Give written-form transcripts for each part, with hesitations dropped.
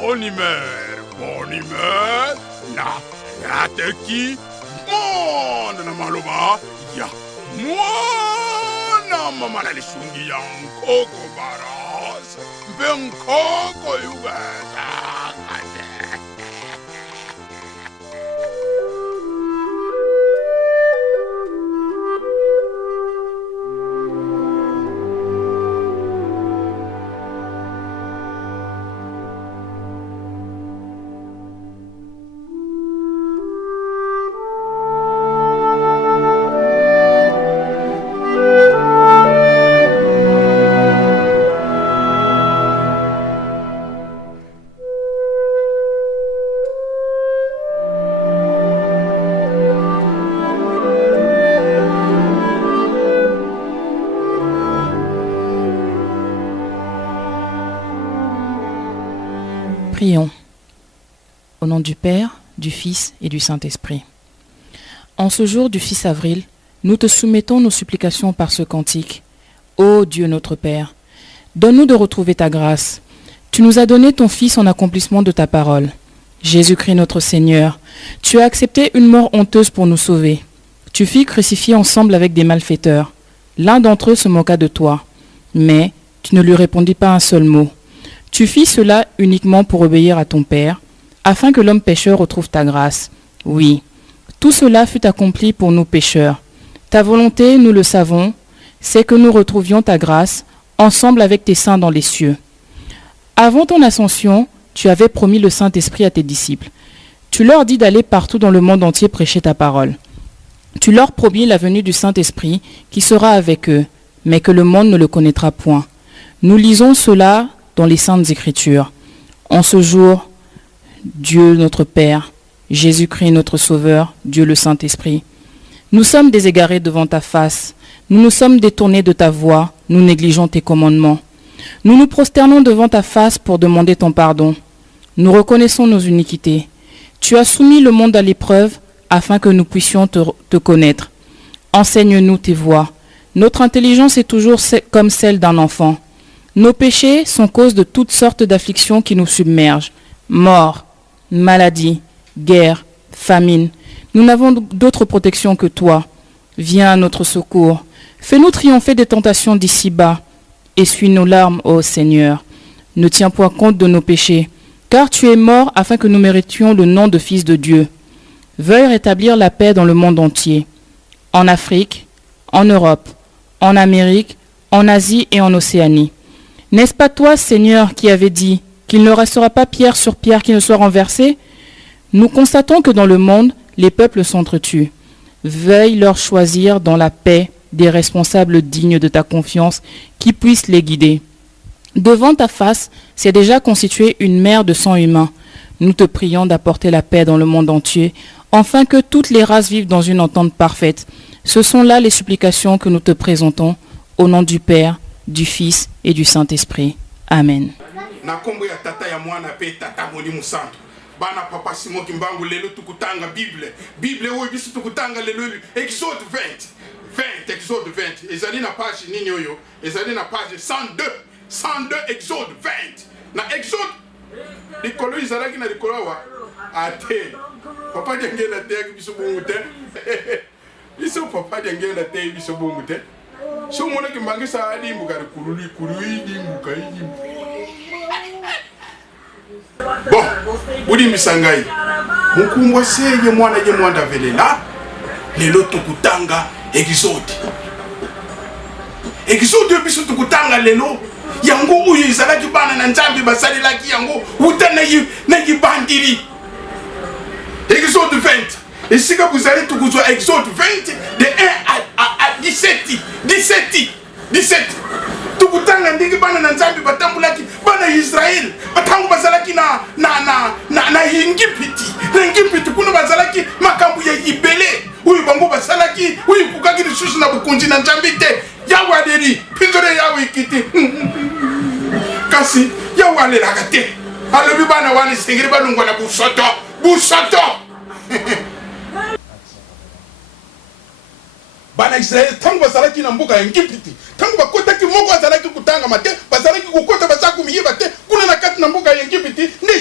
bonne humeur, na yateki, mwana na maloba, ya mwana mama na lisungi ya nkoko baras, mbe nkoko yubeza kate. Prions. Au nom du Père, du Fils et du Saint-Esprit. En ce jour du 6 avril, nous te soumettons nos supplications par ce cantique. Ô Dieu notre Père, donne-nous de retrouver ta grâce. Tu nous as donné ton Fils en accomplissement de ta parole. Jésus-Christ notre Seigneur, tu as accepté une mort honteuse pour nous sauver. Tu fus crucifié ensemble avec des malfaiteurs. L'un d'entre eux se moqua de toi, mais tu ne lui répondis pas un seul mot. Tu fis cela uniquement pour obéir à ton Père, afin que l'homme pécheur retrouve ta grâce. Oui, tout cela fut accompli pour nous pécheurs. Ta volonté, nous le savons, c'est que nous retrouvions ta grâce, ensemble avec tes saints dans les cieux. Avant ton ascension, tu avais promis le Saint-Esprit à tes disciples. Tu leur dis d'aller partout dans le monde entier prêcher ta parole. Tu leur promis la venue du Saint-Esprit qui sera avec eux, mais que le monde ne le connaîtra point. Nous lisons cela dans les Saintes Écritures. En ce jour, Dieu notre Père, Jésus-Christ notre Sauveur, Dieu le Saint-Esprit, nous sommes déségarés devant ta face, nous nous sommes détournés de ta voie, nous négligeons tes commandements. Nous nous prosternons devant ta face pour demander ton pardon. Nous reconnaissons nos iniquités. Tu as soumis le monde à l'épreuve afin que nous puissions te connaître. Enseigne-nous tes voies. Notre intelligence est toujours comme celle d'un enfant. Nos péchés sont cause de toutes sortes d'afflictions qui nous submergent. Mort, maladie, guerre, famine. Nous n'avons d'autre protection que toi. Viens à notre secours. Fais-nous triompher des tentations d'ici-bas. Essuie nos larmes, ô Seigneur. Ne tiens point compte de nos péchés, car tu es mort afin que nous méritions le nom de Fils de Dieu. Veuille rétablir la paix dans le monde entier. En Afrique, en Europe, en Amérique, en Asie et en Océanie. N'est-ce pas toi, Seigneur, qui avais dit qu'il ne restera pas pierre sur pierre qui ne soit renversée? Nous constatons que dans le monde, les peuples s'entretuent. Veuille leur choisir dans la paix des responsables dignes de ta confiance qui puissent les guider. Devant ta face, s'est déjà constituée une mer de sang humain. Nous te prions d'apporter la paix dans le monde entier, afin que toutes les races vivent dans une entente parfaite. Ce sont là les supplications que nous te présentons, au nom du Père, du Fils et du Saint-Esprit. Amen. Bana papa Simon Kimbangu lelo tukutanga Bible oyo biso tukutanga lelo Exode 20 Exode 20 ezali na page nini oyo ezali na page 102 Exode 20 na Exode likolo izalaki na likolo wa ate papa jengela te biso bongo te biso papa jengela te biso bongo te so mona Kimbangu sa ali mbukari kurui dimbuka Bon, Budi Misangai, Mukumbwa seye mwana ye mwanda velela, lelo tukutanga Exode. Exode biso tukutanga lelo, yango uyu izalaki bana na nzambe basali laki yango, uta na yibandiri. Exode 20. Et si vous allez tout vous Exode 20, de 1 à 17. Tukutanga ndiki bana na nzambe batambulaki bana Israel batangu bazalaki na Yingipiti kuna bazalaki makambu ya ibele uyu bango basalaki uyu kukaki lisusu na bukunji na nzambe te yawa deri pinzore yawa ikiti kasi yawa le lagate alobi bana wani sengiri balungwa na busoto bana Israel tangu bazalaki na mbuga ya Yingipiti tangu bakotaki moko bazalaki kutanga mate bazalaki kukota basaku miyiba te kuna na kati na mbuga ya Yingipiti ne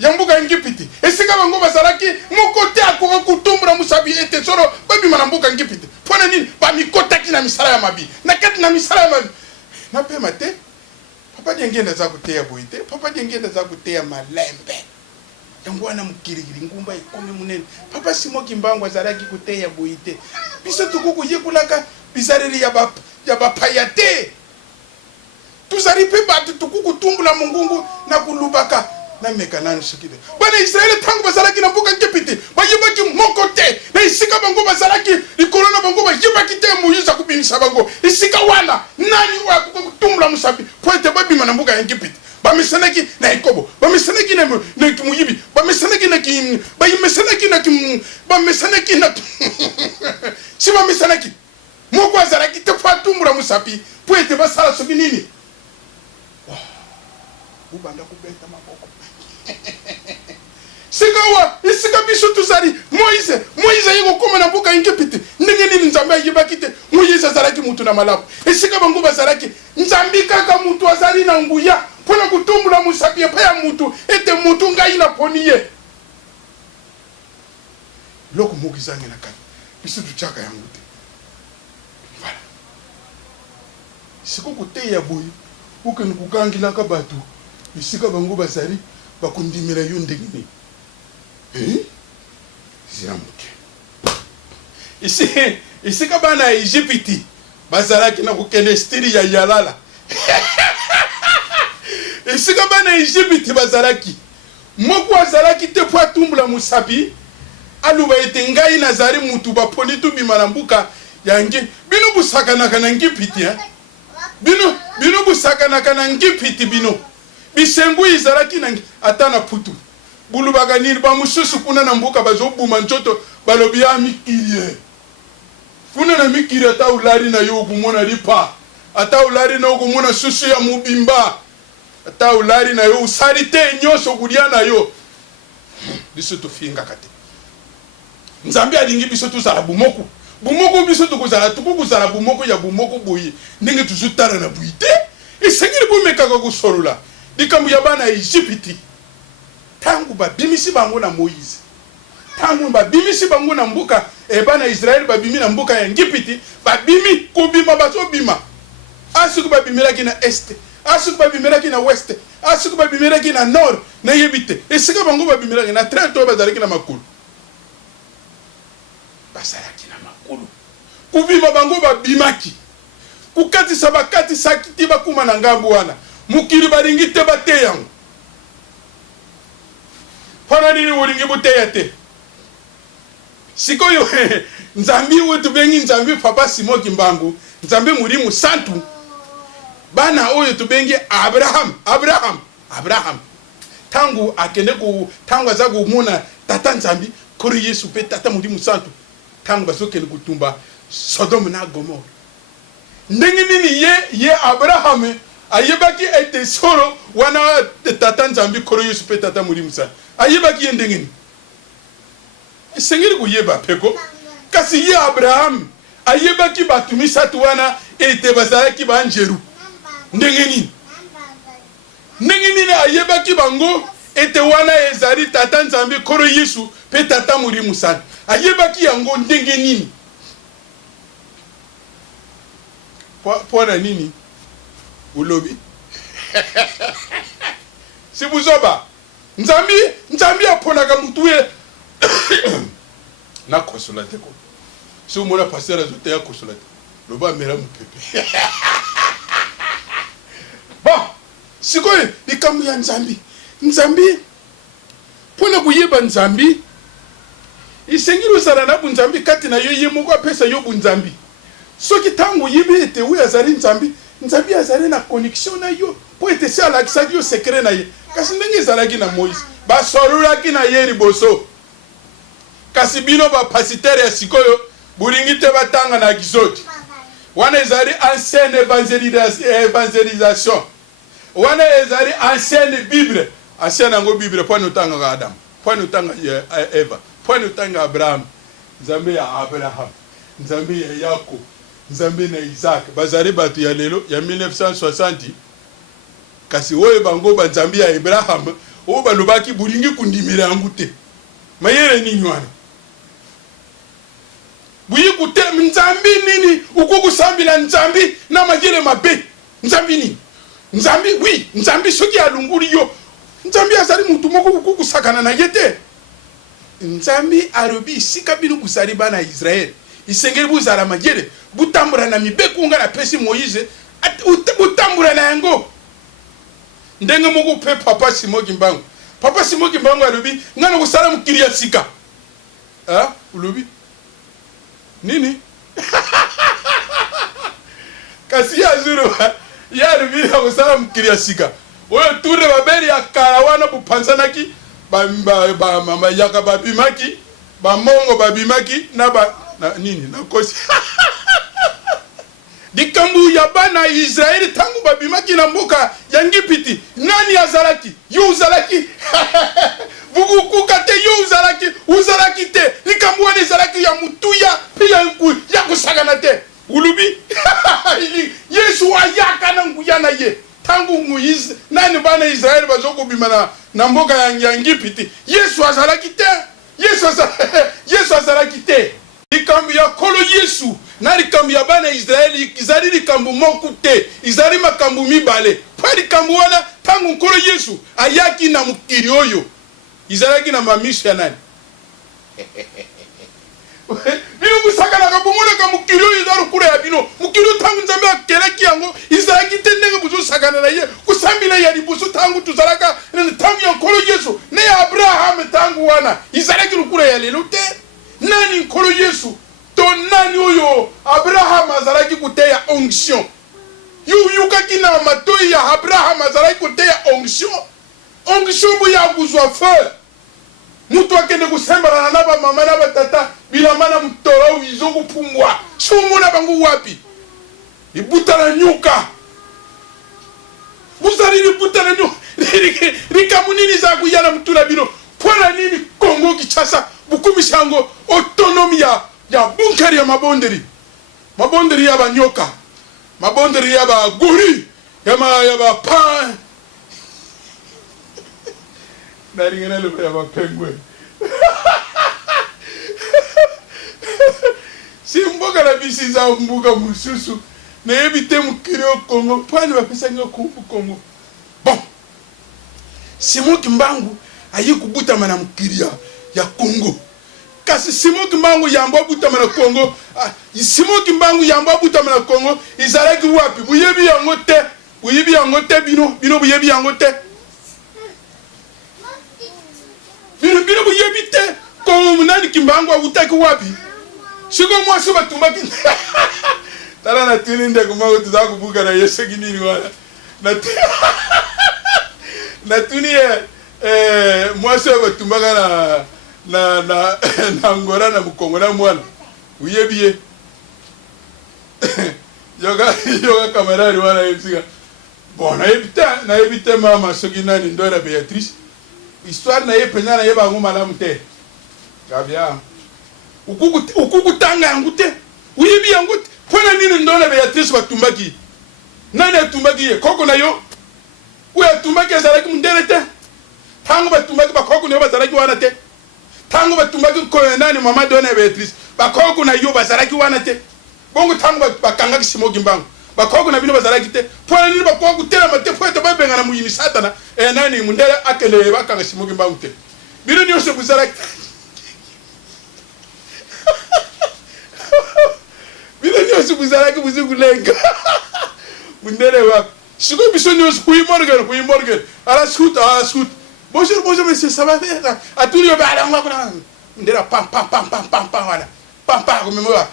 ya mbuka ngipiti esika bango bazalaki mokote akoka kutumbula musabi ete soro babima na mbuka ngipiti pona nini ba mikotaki na misala ya mabi na kati na misala ya mabi na pema te papa dengenda za kuteya boite papa dengenda za kuteya malembe yango wana mukirigiri ngumba ikome munene papa Simoki Mbangu azalaki kuteya boite biso tukuku yekulaka bizareli ya bapayate tuzali pe batu tukuku tumbula mungungu na kulubaka na mekanani shikide bana Israeli tangu bazalaki na mbuka ngipiti bayibaki mokote na isika bango bazalaki ikolona bango bayibaki te Moïse akubimisa bango isika wana nani wa kutumbula musabi poete babima na mbuka ngipiti bamisanaki na ikobo bamisanaki na muyibi bamisanaki na kim bamisanaki na kim bamisanaki na si bamisanaki moko azalaki te fatumbula musabi poete basala sobi nini ubanda kubeta maboko sikawa isika biso tuzali Moïse yego koma na mbuka ngipiti ndenge nini Nzambe ayibaki te Moïse azalaki mutu na malamu isika bango bazalaki Nzambe kaka mutu azali na nguya pona kutumbula musabi pa ya mutu ete mutu ngai na poniye loko mokizange na kati biso tuchaka yango te voilà siko kuteya boyi ukeni kukangilaka batu isika bango bazali bakundimela yo ndenge nini ziamuke isika bana ya Egypti bazalaki na kukende stili ya yalala isika bana ya Egypti bazalaki moko azalaki te po atumbula musabi aluba ete ngai nazali mutu baponi tubima na mbuka yangi bino busakanaka na ngipiti bino busakanaka na ngipiti bino bisengu izalaki na atana putu bulubaka nini ba mususu kuna na mbuka bazobuma nchoto balobi ya mikirie kuna na mikirie ata ulari na yo kumona lipa ata ulari na kumona susu ya mubimba ata ulari na yo usalite nyoso kulia na yo biso tufinga kate Nzambe alingi biso tuzala bumoku biso tukuzala bumoku ya bumoku boyi ndenge tuzutara na buite isengiri bumekaka kusolula likambu ya bana Egypti tangu babimisi bango na Moïse tangu babimisi bango na mbuka bana Israeli babimi na mbuka ya Egypti babimi kubima bazobima asuku babimelaki na este asuku babimelaki na west asuku babimelaki na nord na yebite esika bango babimelaki na trato bazalaki na makulu basalaki na makulu kubima bango babimaki kukatisa bakatisa kiti bakuma na ngambu wana mukiri baringi te bate yango pana nini ulingi buteya te sikoyo Nzambi wetu bengi Nzambi papa Simoki Mbangu Nzambi mulimu santu bana oyo tubengi Abraham tangu akende ku tangu azagu muna tata Nzambi kuri Yesu pe tata mulimu santu tangu basoke kutumba Sodom na Gomorrah ndenge nini ye Abraham ayebaki ete soro wana tata Nzambi kuri Yesu pe tata mulimu santu ayebaki ndenge nini sengiri kuyeba peko kasi ye Abraham ayebaki batumisatu wana ete bazalaki banjeru ndenge nini ayebaki bango ete wana ezali tata Nzambe koro Yesu pe tata mulimu sana ayebaki yango ndenge nini pona nini ulobi sibuzoba Nzambi aponaka mutuye na kosolate ko si umona pasteur azote ya kosolate loba mera mupepe bon sikoye likambu ya Nzambi pona kuyeba Nzambi isengiri usala na bunzambi kati na yo yemoko apesa yo bunzambi soki tangu yibe ete uya azali Nzambi azali na connexion na yo po ete si alakisaki yo secret na ye kasi ndenge ezalaki na Moïse basololaki na ye liboso kasi bino bapasiteri ya sikoyo bulingi te batanga na Exode wana ezali ancienne évangélisation wana ezali ancienne Bible ancienne yango Bible po notanga Adam po notanga Eva po notanga Abraham Nzambe ya Abraham Nzambe ya Yakob Nzambe na Isaac bazali batu ya lelo ya 1960 kasi oyo bango ba Nzambe ya Abraham o balobaki bulingi kundimira yangu te mayele nini wana buyi kute nzambi nini ukukusambila nzambi na majele mabe nzambi nini nzambi oui nzambi soki alunguli yo nzambi azali mutu moko kukusakana na yete nzambi arobi sika bino busali bana Israel isengeli buzala majele butambura na mibekunga na pesi Moïse butambura na yango ndenge moko pe papa Simoki Mbangu arobi ngana kusala mukiri ya sika ulobi nini kasi ya zuru ya arobi ya kusala mukiri ya sika oyo ture babeli ya karawana bupanzanaki ba yaka babimaki ba mongo babimaki na nini na kosi dikambu ya bana Israeli tangu babimaki na mboka ya Ngipiti nani azalaki yo uzalaki bukukuka te yo uzalaki te dikambu wana azalaki ya mutuya pia nku ya kusagana te ulubi Yesu ayaka na nguyana ye tangu Moïse nani bana Israeli bazoko bimana na mboka ya Ngipiti Yesu azalaki te Yesu azalaki te likambu ya kolo Yesu na likambu ya bana Israeli izali likambu moku te izali makambu mibale pa likambu wana tangu kolo Yesu ayaki na mukiri oyo izalaki na mamisha nani bino musaka na kabumona ka mukiri oyo izalo kula ya bino mukiri tangu nzambe akeleki yango izalaki te ndenge buzo sakana na ye kusambila ya libuso tangu tuzalaka tangu ya kolo Yesu ne ya Abraham tangu wana izalaki lukula ya lelo te nani nkolo Yesu to nani oyo Abraham azalaki kuteya onction yukaki na matoi ya Abraham azalaki kuteya onction bu ya kuzwa feu mutu akende kusembana na ba mama na batata bilamba na mtoro wizo kupungwa shumuna bangu wapi ibutana nyuka buzari libutana nyuka rikamunini za kuyana mtuna bino pona nini Kongo Kinshasa bukumishango autonomy ya bunkeri ya mabonderi ya banyoka mabonderi ya baguri ya ba pa naringana lo ya bapengwe si mboka na bisi za mbuka mususu na ebite mukiri o Kongo pani bapesanga ku Kongo bon Simoki Mbangu ayi kubuta mana mukiri ya Kongo kasi Simoki Mbangu yamba buta mana Kongo Simoki Mbangu yamba buta mana Kongo izalaki wapi buyebi yango te bino buyebi yango te bino buyebi te Kongo munani Kimbangu utaki wapi siko mwasi batumbaki tala na tuni ndeko mwa tuzaku buka na Yesu kinini wana na tuni mwasi batumbaka na ngora na mukongo na mwana uyebiye yoga kamarari wana yepsika bon na ebite mama soki nani ndora Beatrice histoire na yepena na yeba ngo malamu te gabia ukukutanga yangu te uyebi yangu te pona nini ndora Beatrice batumbaki nani atumbaki ye koko na yo uya tumbaki azalaki mundele te tango batumbaki bakoko na yo bazalaki wana te tango batumbaki ko nani mama dona Beatrice bakoko na yo bazalaki wana te bongo tango bakanga Simoki Mbangu bakoko na bino bazalaki te pona nini bakoko tela mate poete babenga na muyini satana nani mundele akele bakanga Simoki Mbangu te bino nyose buzalaki bino nyose buzalaki buzugulenga mundele wa siko biso nyose kuyi morgan ala scout bonjour monsieur ça va faire à tout le bala ngakuna ndera pam wala pam ko memoa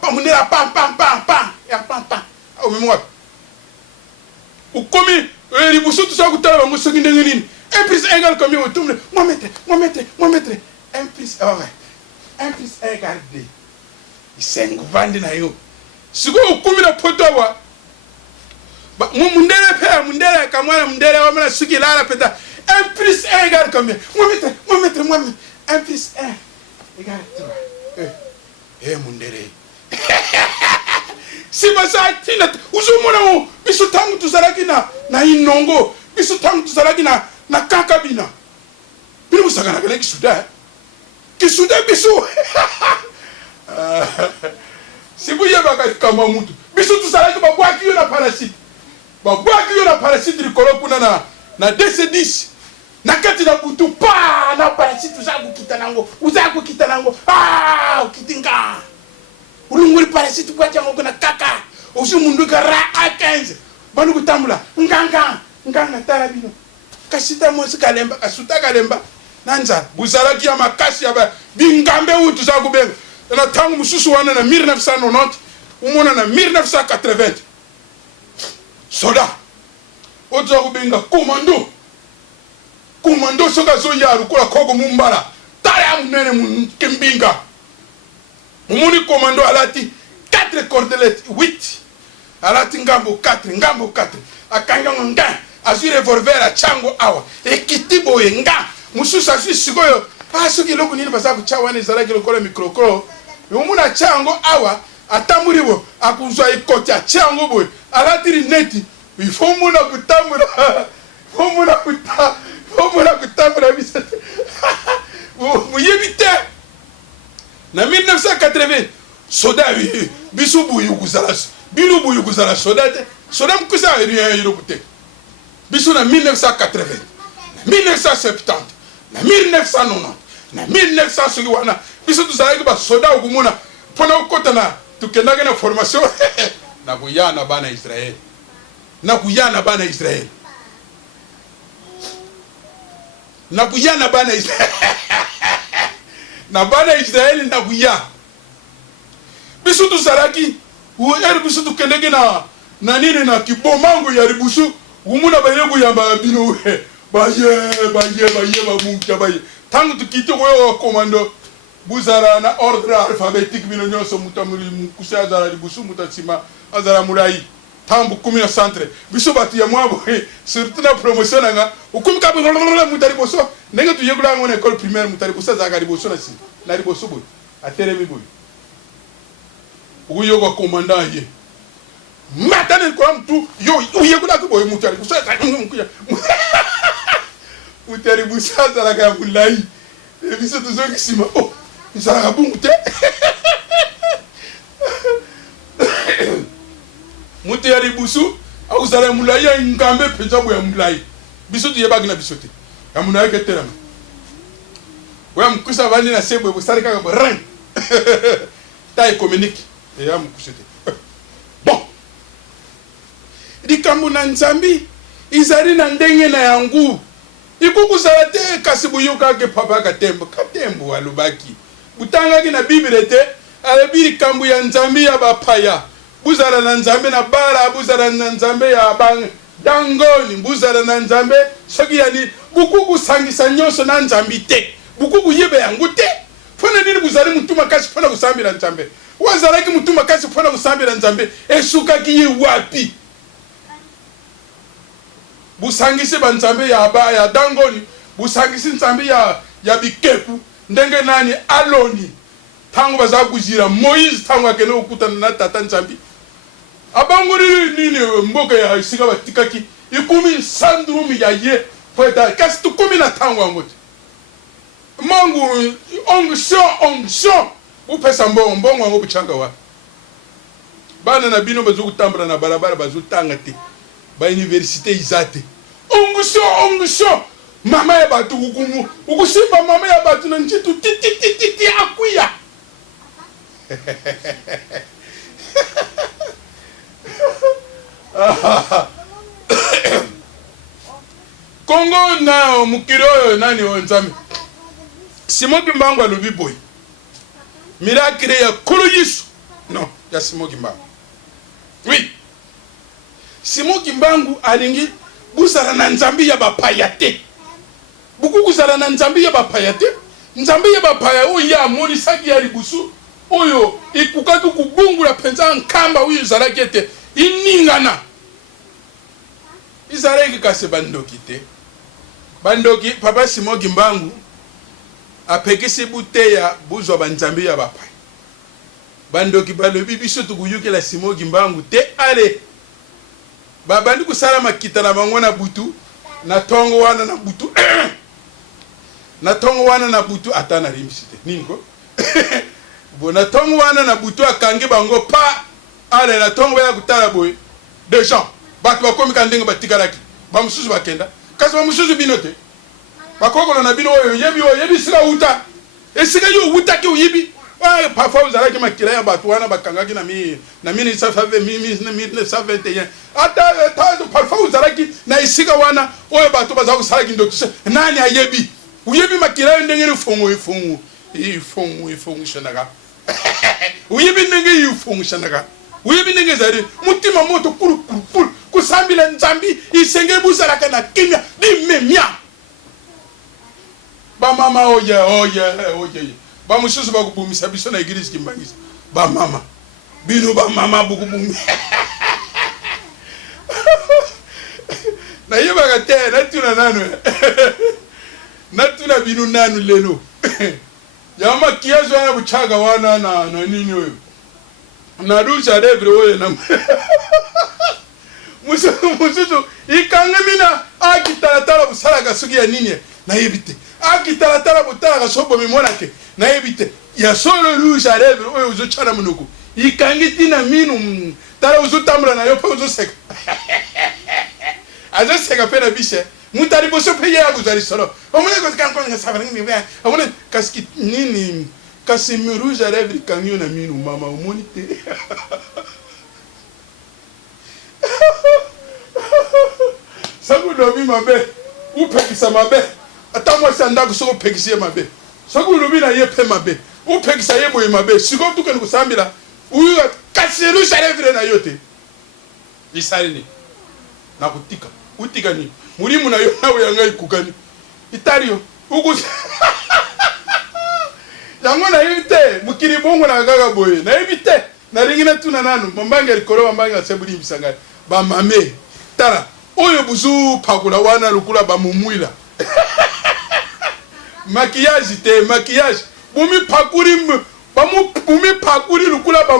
pam ndera pam ya pam au memoa ukomi ribuso tu sa kutala bango soki ndenge nini 1 plus 1 égale combien automne moi mettre 1 plus 1 égale 2 5 vandi na yo siko ukomi na poto wa mundele kamwana mundele wa mna suki lala peta 1 plus 1 égale combien? Moi mettre 1 plus 1 égale 3. Mundele. Si basa tina uzumuna biso tangu tuzalaki na inongo biso tangu tuzalaki na kaka bina bino busakana kana kisuda biso sibu yeba kama mutu biso tusalaki babwaki yo na parasite likolo kuna na DC10 na kati na butu pa na parasite uzaku kita nango ukitinga ulunguri parasite kwa jango kuna kaka usu mundu kara A15 banu kutambula nganga tarabino kasita mosi kalemba kasuta kalemba nanza buzalaki ya makasi ya bingambe utu za kubenga na tangu mususu wana na 1990 umona na 1980 soda utu za kubenga komando soka zo ya rukula kogo mumbala taya munene mkimbinga umuni komando alati 4 cordelettes 8 alati ngambo 4 akanga nga azu revolver a chango awa ekitibo yenga mususu azu sikoyo soki eloko nini baza kutia wana ezalaki lokola mikrokolo omuna chango awa atamburibo akuzwa ekoti atia yango boye alatiri neti ifo muna kutambura biso muyebi te na 1980 soda biso buyu kuzala soda te soda mkusa eloko te biso na 1980 1970 na 1990 na 1900 soki wana biso tuzalaki basoda okumona mpona okota na tukendaki na formation na kuya na bana Israel biso tuzalaki biso tukendaki na nini na kibomango ya ribusu umuna bayebu ya bino baye bamunka baye tangu tukite koyo komando buzara na ordre alphabétique bino nyonso mutamuri mukusa azara ribusu mutatsima azara mulai tambu kumi na centre biso batu ya mwabo surtout na promotion nga ukumi ka mutari boso ndenge tuyegula ngone école primaire mutari boso za ribusu na ribusu boy ateremi boy uyo ko commandant ye matane ko mtu yo uyegula ko boy mutari boso mutari boso za ga mulai biso tuzoki sima izala bungu te mutu ya ribusu auzala mulai ya ngambe penza bo ya mulai biso tu yebaki na biso te ya mulai ke terama wa mkusa bandi na sebo busari kaka bo ren ta communique ya mkusa te bon dikambu na nzambi izari na ndenge na yangu ikukuzala te kasi buyuka ke papa katembo alubaki butangaki na bible te alabiri kambu ya nzambi ya bapaya buzala na nzambe na bara buzala na nzambe ya bang dangoni buzala na nzambe soki yani bukuku sangisa nyonso na nzambi te bukuku yebe yangu te fona nini buzali mutuma kasi fona kusambira nzambe wazalaki mutuma kasi fona kusambira nzambe esukaki ye wapi busangisi ba nzambe ya ba ya dangoni busangisi nzambe ya bikepu ndenge nani aloni tango baza kuzira Moïse tango akene okutana na tata nzambi abangori nini mboka ya sika batikaki ikumi sandrumi ya ye poeta kasi tukumi na tango angote mangu onction upesa mbongo ngo buchanga wa bana na bino bazo kutambura na barabara bazo tanga te ba université izate onction mama ya batu ukumu ukusimba mama ya batu na njitu titi akuya Kongo na mukiro nani onzami Simoki Mbangu alubi boy miracle ya kolo Yesu non ya Simoki Mbangu oui Simoki Mbangu alingi busara na nzambi ya bapaya te buku kusala na nzambi ya bapaya te nzambi ya bapaya oyo ya moni saki ya libusu oyo ikukaki kubungula penza nkamba oyo zalaki ete iningana izalaki kasi bandoki te bandoki papa Simoki Mbangu apekisi buteya buzwa banzambi ya bapaya bandoki balobi biso tukuyukela Simoki Mbangu te ale babandi kusala makita na bango na butu na tongo wana na butu na tongo wana na butu atana rimsite nini ko bona tongo wana na butu akangi bango pa ale na tongo ya kutala boy des gens batu bakomi kandenge batikalaki bamususu bakenda kasi bamususu binote bakoko na bino oyo yebi sika uta esika yo uta ki uyibi parfois vous allez que makila ya batu wana bakangaki na 1921 ata parfois vous allez ki na esika wana oyo batu baza kusalaki ndokise nani ayebi uyebi makila ndenge ifungu shanaka uyebi ndenge ifungu shanaka uyebi ndenge zari mutima moto kuru kusambila nzambi isenge buzalaka na kimya dimemya ba mama oye ba mususu bakubumisa biso na igirisi kimbangisa ba mama bino ba mama bukubumi na yeba te na tuna nanu na tuna bino nanu lelo yama kiazo wana buchaga wana na nini oyo na rusha devre oyo na mususu ikangamina akitalatala busala kasugi ya nini na yebite akitalatala butala kasobo mimonake na yebite ya solo rusha devre oyo uzochana munuko ikangiti na minu tala uzutambula na yopa uzoseka azoseka pena bishe mutari boso peye ya kuzari solo omune ko kanko sabana ngi bya omune kaski nini kasi miruja devre kanyo na minu mama omonite sabu lobi mabe upekisa mabe atamwa sanda kusoko pekisiye mabe sabu lobi na yepe mabe upekisa yebo mabe siko tukeni kusambira uyu kasiru sharevre na yote isarini na kutika utika ni murimu na yo nawe yangai kukani itario ugu yango na yite mukiri bongo na gaga boye na yite na ringina tuna nanu mbanga likoro mbanga sebuli bisangari ba mame tara oyo buzu pakula wana lukula ba mumwila maquillage bumi pakuri lukula ba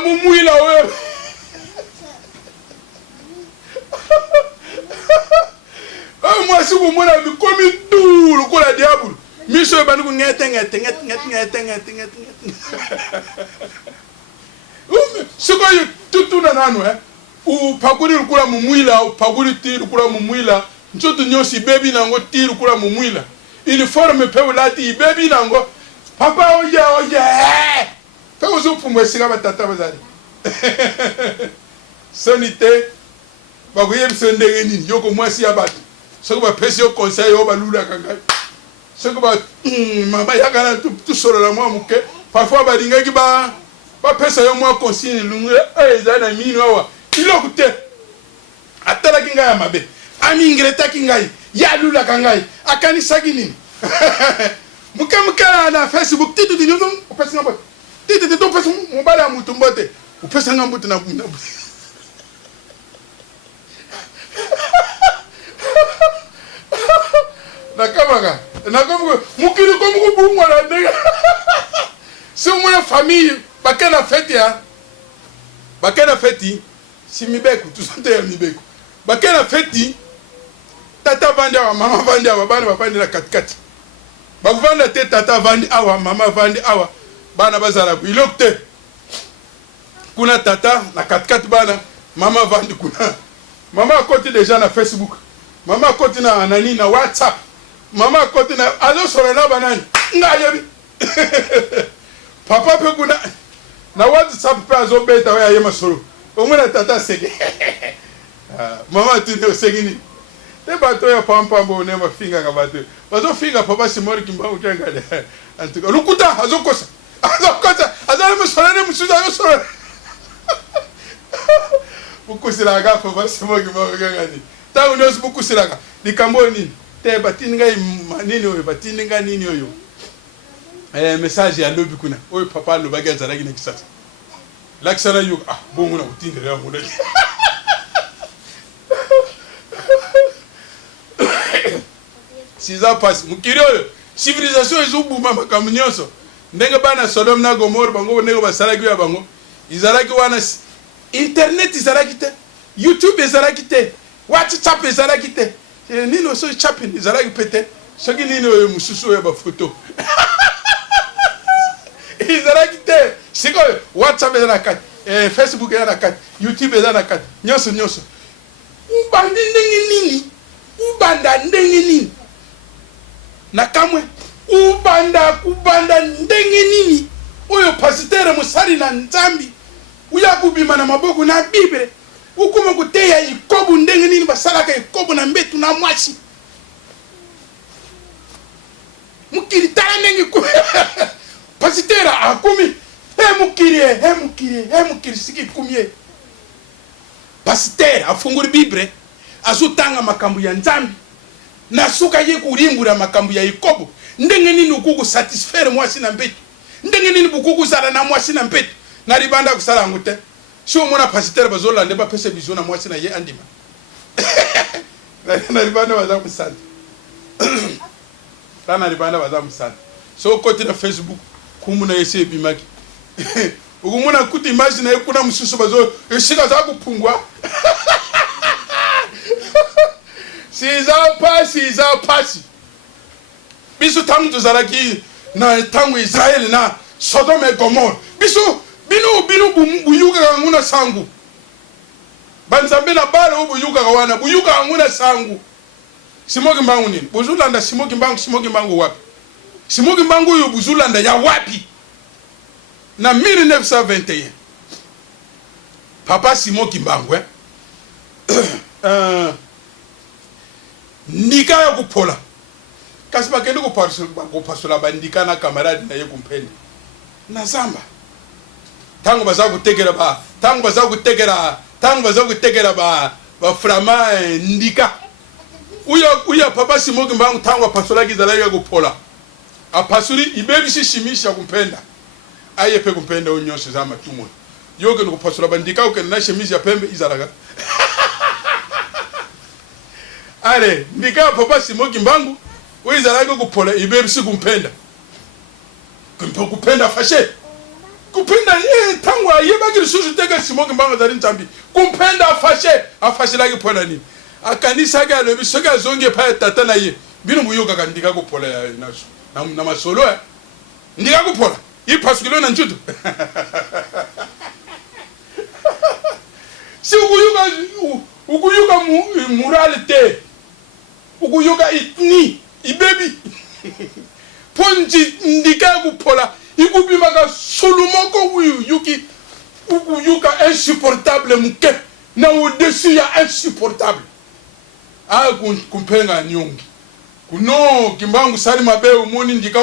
mumwila oyo mwasi kumona bikomi tu lukula diabulu miso ebandi ngete siko yo tutuna nanu upakuri lukula mumwila upakuri ti lukula mumwila nchoto nyosi baby nango ti lukula mumwila uniforme pe ulati baby nango papa oye pe uzupumwe sika batata bazali sonite bagoye bisondenge nini yoko mwasi abatu soko ba pesi yo conseil yo balula kanga soko ba mama yakana tu solo la mwa muke parfois balingaki ba pesa yo mwa consigne lungu ezana mino awa iloko te atala kinga ya mabe ami ingreta kingai ya lula kangai akani sagini muke na Facebook titu dinyo upesa ngabo titu to pesa mobala mutu mbote upesa ngambutu na nakamaga mukiri ko mukubungwa na ndega si mwana famille bakena feti si mibeko tusante ya mibeko bakena feti tata vandi awa mama vandi awa bana bapandi na katikati bakuvanda te tata vandi awa mama vandi awa bana bazala ilokte kuna tata na katikati bana mama vandi kuna mama akoti deja na Facebook mama akoti na nani na WhatsApp mama akoti na azo solo na banani ngayebi papa pe kuna na WhatsApp pe azo beta wa yema solo omuna tata sege mama tuni segini te bato ya pampa bo ne mafinga ka bato bazo finga papa simori kimba utanga de antuka lukuta azo kosa azale musolo ne musuza azo solo bukusiraga papa simori kimba utanga ni ta unos bukusiraga likamboni te batinga nini oyo batinga nini oyo message ya lobi kuna oyo papa lo bagaza lagi na kisasa laksana yu bongo na utindira ya mona siza pass mukiri oyo civilisation ezubuma makamnyoso ndenge bana Sodom na Gomor bango ndenge basalaki ya bango izalaki wana internet izalaki te YouTube izalaki te WhatsApp ezalaki te nino so chapin ezalaki pete soki nino mususu ya ba photo ezalaki te siko WhatsApp ezala kati Facebook ezala kati YouTube ezala kati nyonso ubandi ndenge nini na kamwe kubanda ndenge nini oyo pasitere musali na nzambi uya kubima na maboko na Bible ukuma kuteya ikobu ndenge nini basalaka ikobu na mbetu na mwasi mukiri tala ndenge ku pasitera akumi mukiri siki kumye pasitera afunguri Bible azutanga makambo ya nzambi na suka ye kurimbura makambo ya ikobu ndenge nini ukuku satisfaire mwasi na mbetu ndenge nini bukuku sala na mwasi na mpetu na ribanda kusala ngute si omona pasitera bazolande ba pese bizo na mwasi na ye andima na ribanda baza musala na ribanda baza musala so koti na Facebook kumuna yese bimaki ukumuna kuti image na kuna mususu bazo esika za kupungwa siza pasi biso tangu tozalaki na tangu Israel na Sodome et Gomorre biso bino buyuka nguna sangu banzambe na bale ubuyuka wana buyuka nguna sangu simoki mbangu nini buzulanda simoki mbangu wapi simoki mbangu yo buzulanda ya wapi na 1921 papa simoki mbangu ndika ya kupola kasi bakende kupasula bandika na kamaradi na ye kumpende na zamba tangu baza kutegera ba frama ndika uya papa simoki mbangu tangu apasula kizala ya kupola apasuli ibebisi shimisha kumpenda aye pe kumpenda unyosho za matumo yoke nukupasula bandika uke na shimisha pembe izalaga ale ndika papa simoki mbangu wizalaka kupola ibebisi kumpenda kupenda fashe kupenda tangu ayebaki susu teka simoki mbangu zali ntambi kumpenda afashe laki pona nini akanisa ga lobi soka zonge pa tata na ye bino muyoka kandika kupola ya naso na masolo ndika kupola ipasukilo na njuto si ukuyuka moralité ukuyuka itni ibebi ponji ndika kupola ikubimaka solomoko ukuyuka insupportable muke na au-dessus ya insupportable kumpenga nyongi kuno kimbangu sali mabe umoni ndika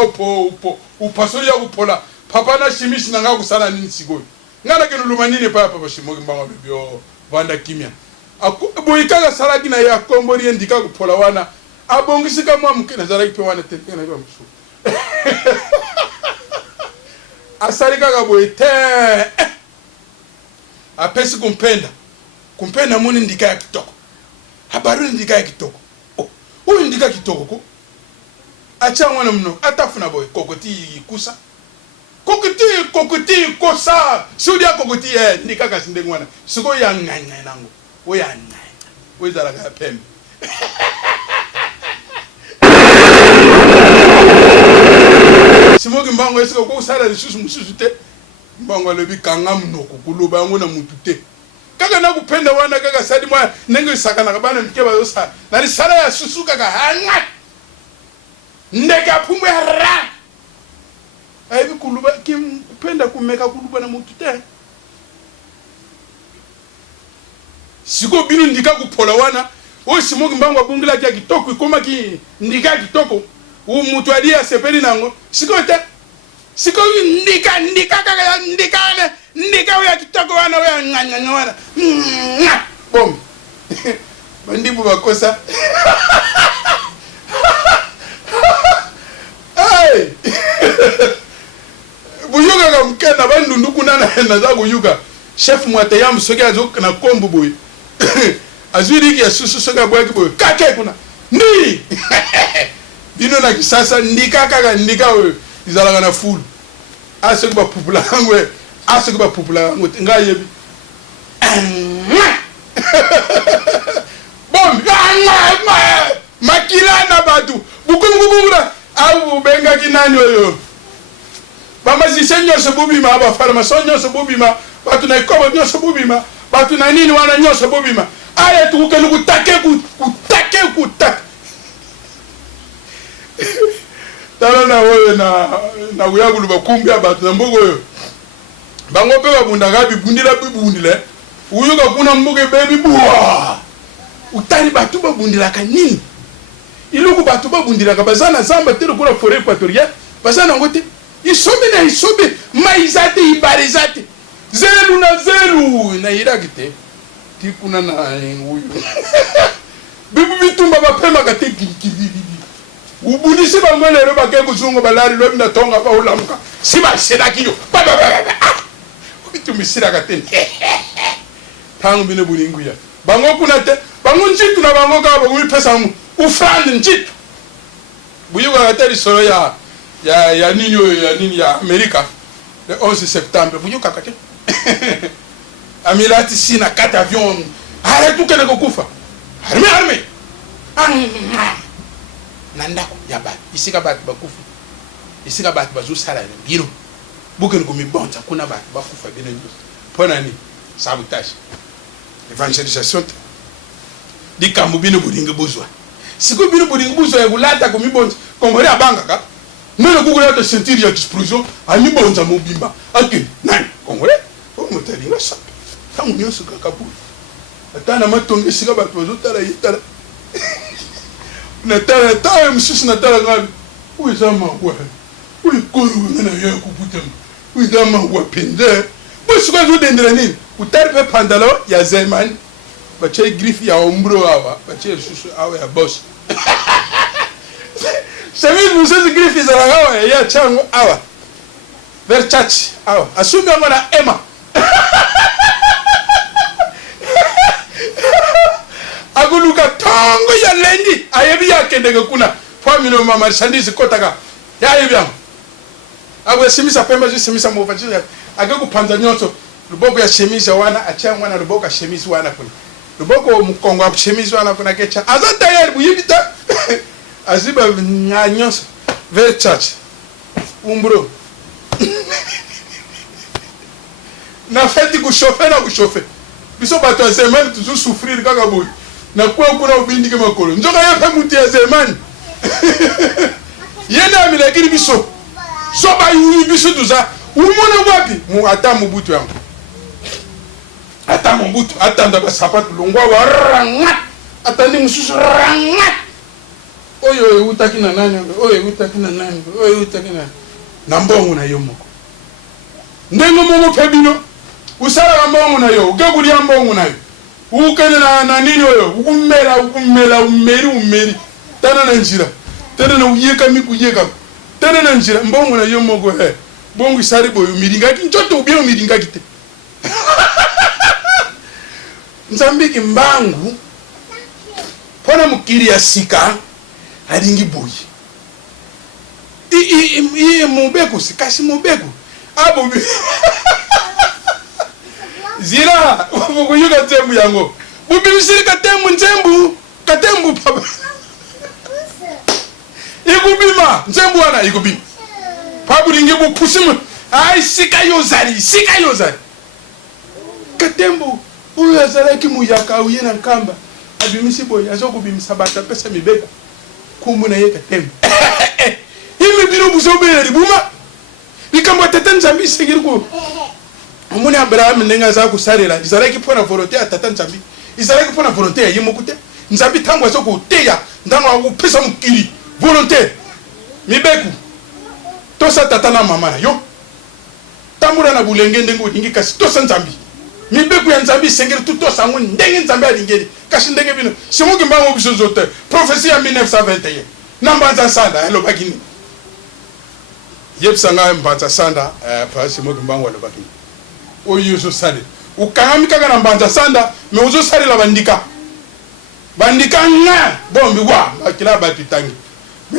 upasoli ya kupola papa na shimishi na nga kusala nini sigoi ngana kenuluma nini papa shimoki mbangu bibyo vanda kimya boyikaka salaki na ya kombori ndika kupola wana abongisika mwa mkena zalaki pe wana tete na msu asalika ka boyite apesi kumpenda muni ndika ya kitoko habaru ndika ya kitoko huyu ndika kitoko ko acha mwana mno atafuna boy kokoti kosa sudia kokoti ndika kasinde mwana siko ya nganya nango oya nganya wezala ka pembe simoki mbango esika ko sala lisusu mususu te mbango lebi kanga mnoko kuloba ngo na mutu te kaka na kupenda wana kaka sadi mwa nenge sakana kabana mkeba yosa na risala ya susu kaka hanga ndeka pumwe ra aibi kuluba kim kupenda kumeka kuluba na mutu te siko binu ndika kupola wana o simoki mbango abungila kia kitoko ikoma ki ndika kitoko umutu alia sepeli nango siko te siko ndika ya kitoko wana ya nganya wana bom bandibu bakosa hey buyuga ka mkena bandundu kuna na za buyuga chef mwate yam soki azo na kombu boy azuri ki asusu soka bwaki boy kake kuna ni bino na kisasa ndika kaka ndika we izalaka na full asoki ba pupula ngwe ngayebi bo batu bukungubungura au benga kinani oyo bamazise nyose bubima aba farmason nyose bubima batu na ikobo nyose bubima batu na nini wana nyose bubima aya tukukenu kutake tala na wewe na uyagulu bakumbi abatu na mbugo yo bango pe babunda gabi bundila uyuga kuna mbuge baby bua utani batu babundila kanini iluku batu babundila kabazana zamba tero kuna forêt équatoriale bazana ngote isobe maizate ibarizate zelu na iragite tikuna na uyu bibu bitumba bapema kate giliki ubunisi bangolero bakeko zungo balari lobi na tonga ba ulamuka siba sedakiyo ukitumisira kate tangu bine bulinguya bango kuna te bango njitu na bango ka bango pesa mu ufrand njitu buyuga kateri solo ya nini ya Amerika le 11 septembre buyuka kate Amirati sina 4 avions arrête tout kene kokufa armée nandako ya ba isika bat bakufa isika bat bazu sala ngiro buken ko mi bonza kuna bat bakufa bene ndos pona ni sabotage evangelisation di kambu bino buringa buzwa siko bino buringa buzwa ya kulata ko mi bonza kongore abanga ka nene kukula to sentir ya explosion ami bonza mobimba ake nani kongore o motalinga sa tangu nyoso kakabu atana matonge sika bat bazu tala yitala natala tayo msisi natala ngabi uizama wa uikuru ngana ya kuputam uizama wa pende bosi kwa zodendera nini utaripe pandalo ya Zeman bache grifi ya ombro awa bache susu awa ya boss sami musisi grifi za awa ya chango awa ver church awa asumi ngona Emma aguluka tongo ya lendi ayebi yakendeke kuna famino mama shandisi kotaka ya yebiam agwe simisa pemba ju simisa mova ju agaku panza nyoto luboko ya shemisa wana acha mwana luboko ya shemisi wana kuna luboko mkongo ya shemisi wana kuna kecha azata yari buyibita aziba nyanyoso very church umbro na feti kushofe biso bato ya Zeman tuzu souffrir kaka boy na kwa kuna ubindike makolo njoka yape muti ya Zeman yena amilakiri biso soba yuri biso tuza umona wapi mu ata mubutu yangu ata mubutu ata ndaba sapatu longwa waranga ata ni mususu ranga oyo utaki na nani oyo utaki na na mbongo na yomoko ndengo momo pebino usala mbongo na yo ugaguli mbongo na yo ukene na nini oyo ukumela umeri tana na njira tana na uyeka mikuyeka tana na njira mbongo na yomoko bongo isari boyo miringa njoto ubiro miringa kite nzambiki mbangu pona mukiri ya sika alingi boyi i mubeko sikasi mubeko abo zira ukuyuka tembu yango bubimisiri katembu papa ikubima nzembu wana ikubima pabu lingi bupusimu ai sika yozari katembu uyo azalaki muyaka uyena nkamba abimisi boy azokubimisa bata pesa mibeko kumbu na ye katembu imi bino busobere ribuma bikambo tata nzambi sengiriko umuni Abraham nenga za kusarela izalaki pona volonté ya tata nzambi izalaki pona volonté ya yimokute nzambi tango azoko teya ndango akupesa mukili volonté mibeku tosa tata na mama na yo tambula na bulenge ndengo dingi kasi tosa nzambi mibeku ya nzambi sengeri tutosa ngo ndenge nzambi alingeli kasi ndenge bino simuki mbango bisozote prophétie ya 1921 nambanza sanda alobakini yepsanga mbanza sanda pa simuki mbango alobakini oyo zo sale ukangami kaka na mbanza sanda me ozo sale la bandika nga bombi wa bakila batitangi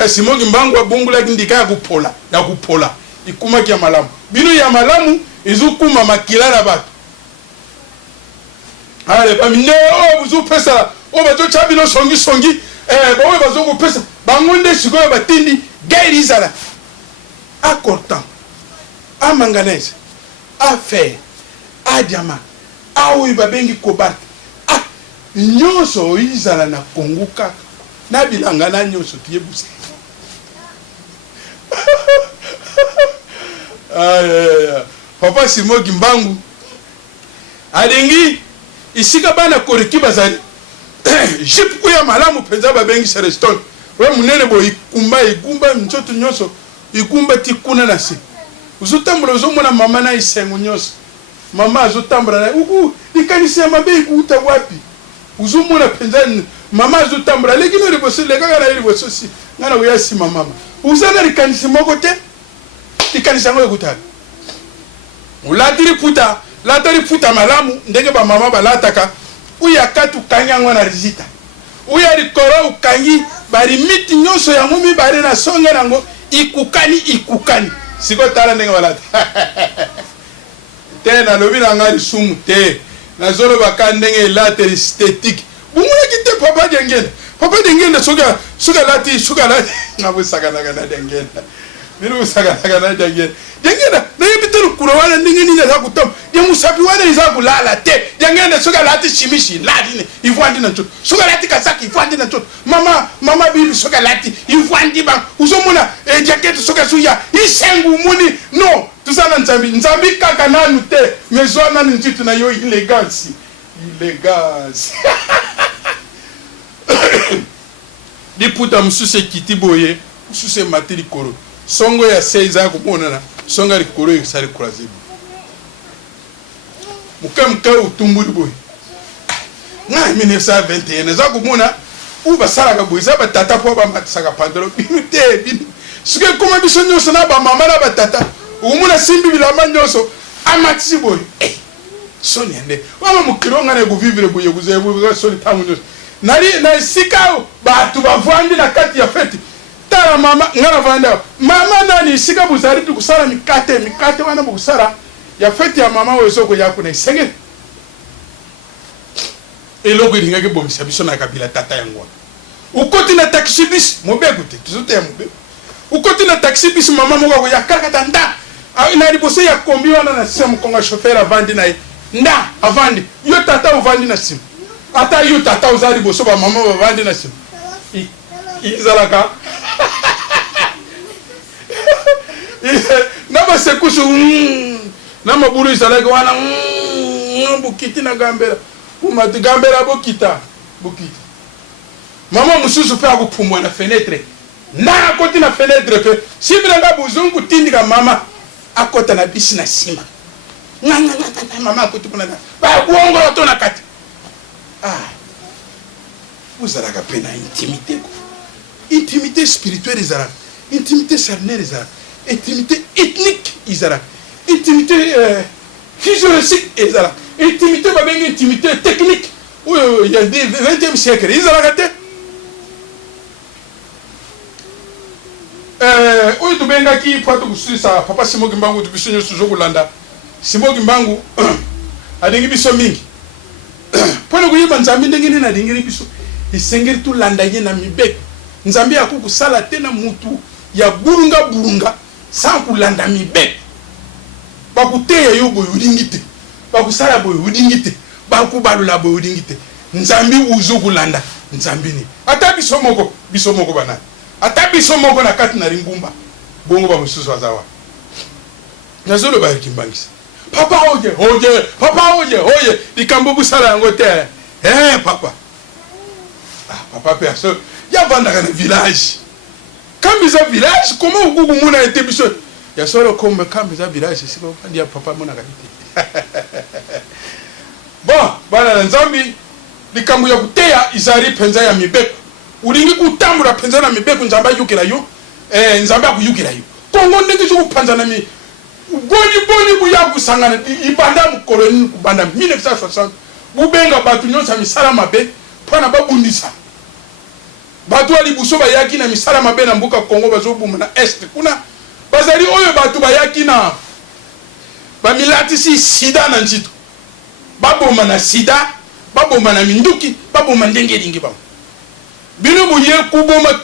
ya simuki mbango bongula ndika ya kupola ikuma kia malamu bino ya malamu izukuma makila la batu ale pamine o buzu pesa o bato chabino songi bawe bazo ko pesa bangonde sikoyo batindi gairi izala a coltan a manganèse a fer a diamant a oyo babengi cobalt a nyonso izala na Congo kaka na bilanga na nyonso tuyebusa Papa Simoki Mbangu alingi isika bana koreki bazali jip kuya malamu penza babengi Celestone we munene bo ikumba nchoto nyonso ikumba tikuna na si uzotambula uzomona mama na isengo nyonso mama azotambula na uku ikanisa mabe ikuta wapi uzomona penza mama azotambula lekino liboso lekaka na liboso si ngana uyasi mama uzana likanisa moko te ikanisa ngo ikuta ulatiri puta latari puta malamu ndenge ba mama balataka uya katu kanyango na rizita uya likoro ukangi bari miti nyonso ya ngumi bari na songe nango ikukani siko tala ndenge balata te na lobi na ngari sumu te na zolo baka ndenge later esthétique bumuna kite papa dengenda suka lati ngabo sakana kana dengenda biru sakana kana dengenda na yebitero kuro wana ndenge nini za kutam ya musapi wana iza kulala te dengenda suka lati chimishi ladi ivwandi na ncho suka lati kasaki ivwandi na ncho mama bibi suka lati ivwandi ba uzomuna jacket suka suya isengu muni no tusana nzambi kaka nanu te mezwana njitu na yo elegance diputa msuse kitiboye msuse matiri koro songo ya seiza kumonana songa likoro yisari kurazibu muka utumburi boy na 1921 za kumona uba sala boy za batata po ba matsaka pandolo binute suke kuma bisonyo sana ba mama na batata umuna simbi bilama nyoso amatsi boy soni ande wama mukironga na kuvivire boye kuzebu soni tamu nyoso na sikao batu bavandi na kati ya feti tala mama ngana vanda mama nani sika buzari tu kusala mikate wana bukusara ya feti ya mama wezo ko yakuna isenge eloko ilinga ke bomisa biso na kabila tata yango ukoti na taxi bis mobeko te tuzote ya mobeko ukoti na taxi bis mama moko ko yakaka tanda ina libose ya kombi wana na sema konga chauffeur avandi na nda avandi yo tata uvandi na simu ata yo tata uzari boso ba mama bavandi na simu izalaka naba sekusu na maburu izalaka wana bukiti na gambera umati gambera bukita mama mususu pe akupumwa na fenêtre na akoti na fenêtre pe sibiranga buzungu tindika mama akota na bisi na sima mama akoti kuna na ba kuongola to na kati uzalaka pe na intimité spirituelle izara intimité charnelle izara intimité ethnique izara intimité physiologique izara intimité babengi intimité technique oyo ya 20e siècle izara kate oyo tubengaki patu kusisa papa Simoki Mbangu tubisunyo suzo kulanda Simoki Mbangu adengi biso mingi pona kuyeba nzambi ndenge nini na dingiri biso isengeri tu landa ye na mibeko nzambi akukusala tena mutu ya burunga sans kulanda mibeko bakuteya yo boyo udingite bakusala boyo udingite bakubalula boyo udingite nzambi uzo kulanda nzambi ni ata biso moko bana ata biso moko na kati na ringumba bongo ba mususu azawa nazolo ba kimbangisa papa oye likambo busala yango te papa papa perso ya vanda kana village kambiza village comment ukugu muna ete biso ya solo comme kambiza village siko ndia papa muna kanite bon bana nzambi likambo ya kuteya izari penza ya mibeko ulingi kutambula penza na mibeko nzamba yukira yo nzamba akuyukira yo kongo ndenge cyo kupanza na mi boni buya kusangana ibanda mu koloni kubanda 1960 bubenga batu nyonsa misala mabe pona babundisa batu ali buso bayaki na misala mabe na mbuka Kongo bazobuma na est kuna bazali oyo batu bayaki na bamilati si sida na njito baboma na sida baboma na minduki baboma ndenge lingi ba bino boye kuboma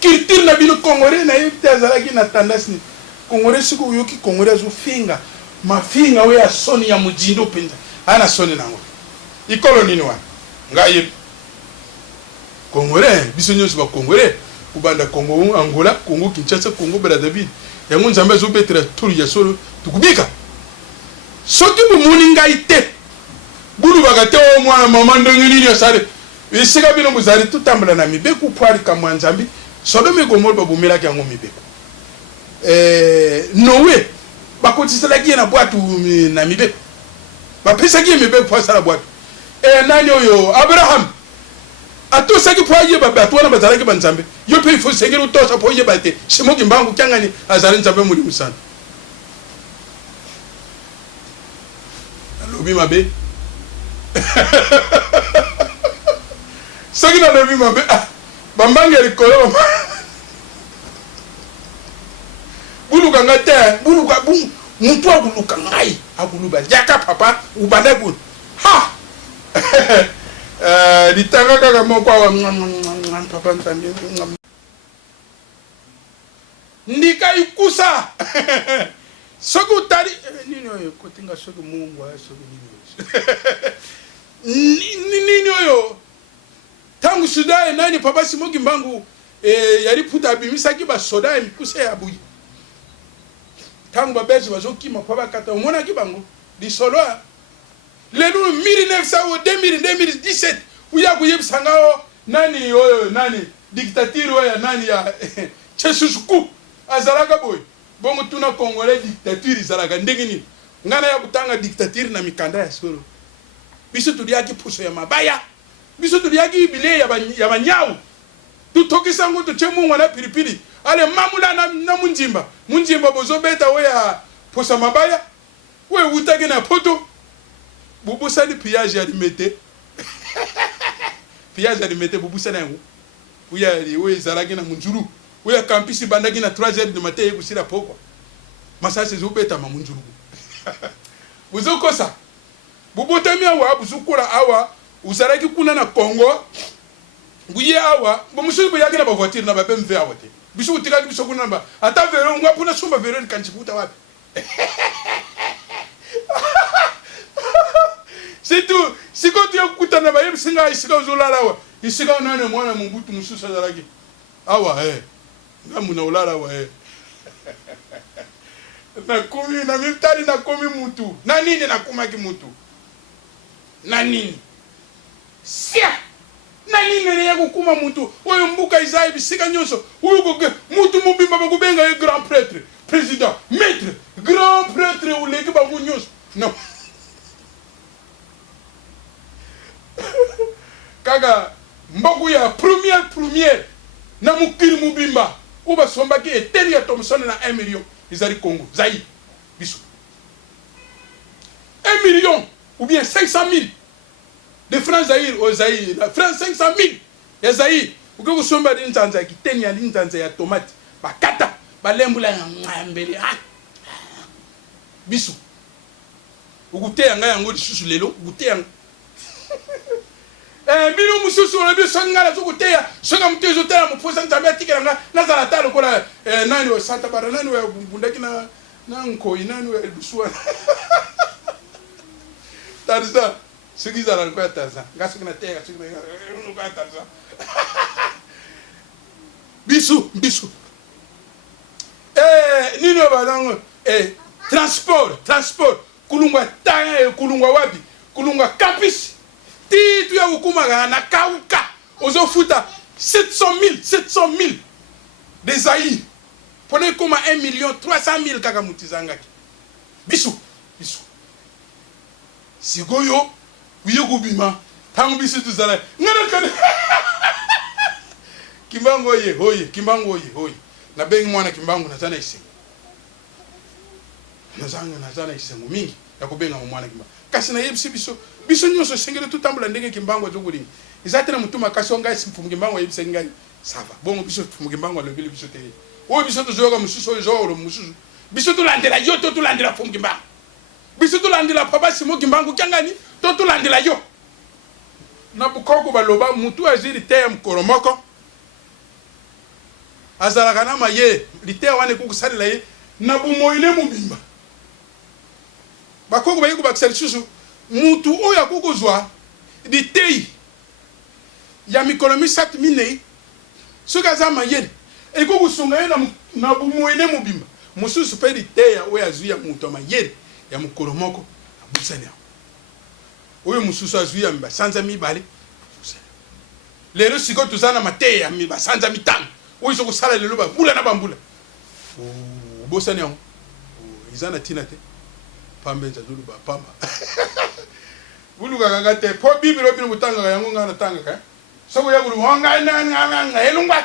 culture na bino congolais na yebite azalaki na tendance ni congolais siku yoki congolais azofinga mafinga we ya soni ya mujindo penza ana soni nango ikolo nini wana ngai congolais biso nyonso ba congolais kubanda Congo Angola Congo Kinshasa Congo Brazzaville yango nzambe azobetela turi ya solo tukubika soki bumuni ngai te bulu bagate o mwana mama ndenge nini asale isika bino muzali tutambula na mibeku pwali kamwa nzambi Sodome Gomora babumela ki yango mibeku Noé bakotiselaki na bwatu na mibeku bapesaki mibeku kwa sala bwatu nani oyo Abraham atosaki poye bato wana bazalaki banzambe yo pe ifo sengero tosa poye bate shimoki mbangu kyangani azali nzambe muri musana lobi mabe saki na lobi mabe bambange likolo buluka ngate buluka bu muntu akuluka ngai akuluba yaka papa ubande ku ha litanga kaka moko awa papa ntambi ndika ikusa soki utali nini oyo kotinga soki mungu aya soki nini oyo tangu suda nani papa Simoki Mbangu yari puta abimisaki basoda emikusa ya buyi tangu babezi bazokima papa kata omona ki bango lisolo lelo 2017 uya kuyebisanga nani oyo nani dictature oyo nani ya Ceausescu azalaka boy bongo tuna congolais dictature izalaka ndenge nini ngana ya kutanga dictature na mikanda ya solo biso tuliaki puso ya mabaya biso tuliaki bile ya banyawu tutokisa ngo tuchemu na pilipili ale mamula na munjimba bozobeta we ya puso mabaya we utaki na poto bubusa ni pillage alimete pillage alimete bubusa na yango uya we zalaki na munjuru uya campus bandaki na 3h du matin yekusira poko masase zobeta mamunjuru buzokosa bubotami awa buzukura awa uzalaki kuna na Congo buye awa bomusubi boyaki na ba voiture na ba BMW awa te bisu utikaki biso kuna ba ata vero ngapuna sumba vero kanchibuta wapi c'est tout siko tu yakutana ba yebsinga isika uzolala awa isika nane mwana mumbutu mususa zalaki awa ngamu na ulala wa na kumi na militari na komi mutu na nini na kumaki mutu na nini sia na nini ne yako kuma mutu oyo mbuka izai bisika nyonso oyo goge mutu mubimba bakubenga ye grand prêtre président maître grand prêtre uleki bangu nyonso no kaga mboku ya première na mukiri mubimba uba sombaki eteli ya Thomson na 1 million izali Congo Zaïre biso 1 million ou bien 500 000 de francs Zaïre au Zaïre la francs 500 000 ya Zaïre ukoko somba di nzanza ya kiteni ya nzanza ya tomate bakata balembula ya mbele biso ukuteya nga yango lisusu lelo ukuteya bino mususu na biso ngala zukuteya soka mtezo tela muposa ntambe atikela nga nazala talo kola nani wa Santa Barbara nani wa bundaki na nkoi nani wa Elbuswa Tarzan sigiza la kwa Tarzan ngaso kina tega sigiza kwa Tarzan bisu nini wa balango transport kulungwa tanga kulungwa wapi kulungwa campus titu ya ukuma na kauka ozofuta 700 000 de Zaïre pone kuma 1,300,000 kaka mutizangaki bisu sigoyo wiyo kubima tangu bisu tuzala ngana kana kimbango hoye na bengi mwana kimbango nazana isengo nazana isengo mingi ya kubenga mwana kimbango kasi na yebisi biso nyonso sengelo tutambula ndenge kimbango zokulinga izatena mutuma kasonga simfumu kimbango yebise ngai sava bongo biso fumu kimbango lobili biso te o biso tozoka mususu zoro mususu biso tulandela yo to tulandela fumu kimbango biso tulandela papa Simoki Mbangu kyangani to tulandela yo na bukoko baloba mutu azwi liteya mokolo moko azalaka na mayele liteya wana ekokosalela ye na bomoi ne mobimba bakoko bayi kobakisa lisusu mutu oyo akokozwa liteyi ya mikolo 3 minei soki aza mayele ekokosunga ye na bomoi ne mobimba mosusu mpe liteya oyo azwi ya mutu ya mayele ya mokolo moko abusani yango oyo mosusu azwi ya basanza mibale lelo sikoyo toza na mateya ya basanza mitano oyo ezokosala lelo bambula na bambula obosani yango eza na ntina te pambe nzazoluba pamba buluka kaka te mpo bibele obino botangaka yango ngai natangaka soko ya bulu ngai elongwa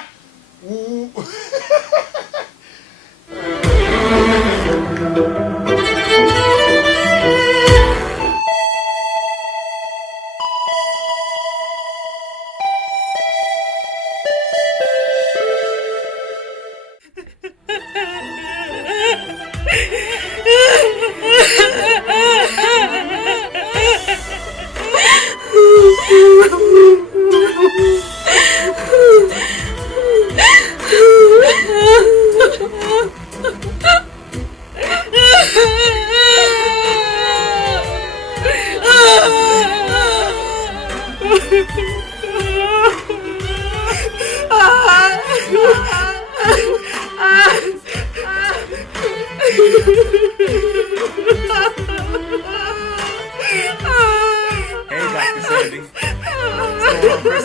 Hey, Dr. Sandy. What's going on,